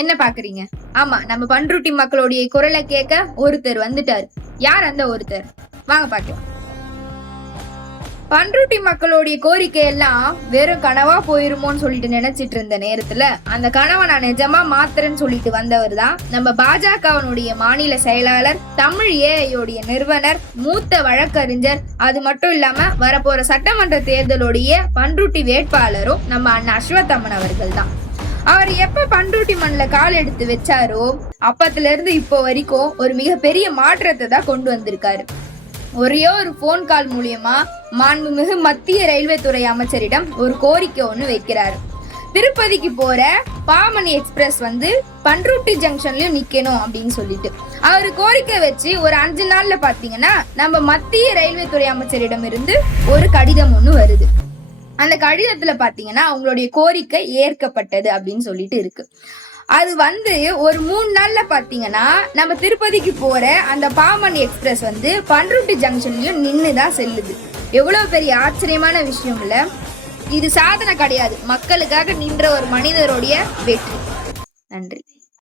என்ன பாக்குறீங்க? ஆமா, நம்ம பண்ருட்டி மக்களுடைய குரலை கேட்க ஒருத்தர் வந்துட்டாரு. யார் அந்த ஒருத்தர்? வாங்க பாக்கலாம். பண்ருட்டி மக்களுடைய கோரிக்கை எல்லாம் வெறும் கனவா போயிருமோன்னு சொல்லிட்டு நினைச்சிட்டு இருந்த நேரத்துல அந்த கனவை நான் நிஜமா மாத்திரன்னு சொல்லிட்டு வந்தவர் தான் நம்ம பாஜகவனுடைய மாநில செயலாளர், தமிழ் ஏஐயோடைய நிறுவனர், மூத்த வழக்கறிஞர், அது மட்டும் இல்லாம வரப்போற சட்டமன்ற தேர்தலுடைய பண்ருட்டி வேட்பாளரும் நம்ம அண்ணா அஸ்வத்தாமன் அவர்கள் தான். அவர் எப்ப பண்ருட்டி மண்ணில் கால் எடுத்து வச்சாரோ அப்பத்துல இருந்து இப்போ வரைக்கும் ஒரு மிகப்பெரிய மாற்றத்தை தான் கொண்டு வந்திருக்காரு. ஒரே ஒரு போன் கால் மூலியமா மாண்புமிகு மத்திய ரயில்வே துறை அமைச்சரிடம் ஒரு கோரிக்கை ஒண்ணு வைக்கிறாரு. திருப்பதிக்கு போற பாமணி எக்ஸ்பிரஸ் பண்ருட்டி ஜங்ஷன்லயும் நிக்கணும் அப்படின்னு சொல்லிட்டு அவர் கோரிக்கை வச்சு ஒரு 5 நாள்ல பாத்தீங்கன்னா நம்ம மத்திய ரயில்வே துறை அமைச்சரிடம் இருந்து ஒரு கடிதம் ஒண்ணு வருது. அந்த கடிதத்துல பாத்தீங்கன்னா அவங்களுடைய கோரிக்கை ஏற்கப்பட்டது அப்படின்னு சொல்லிட்டு இருக்கு. அது ஒரு 3 நாள்ல பாத்தீங்கன்னா நம்ம திருப்பதிக்கு போற அந்த பாமணி எக்ஸ்பிரஸ் பண்ருட்டி ஜங்ஷன்லயும் நின்னுதான் செல்லுது. எவ்வளவு பெரிய ஆச்சரியமான விஷயம் இல்ல? இது சாதனை கிடையாது, மக்களுக்காக நின்ற ஒரு மனிதருடைய வெற்றி. நன்றி.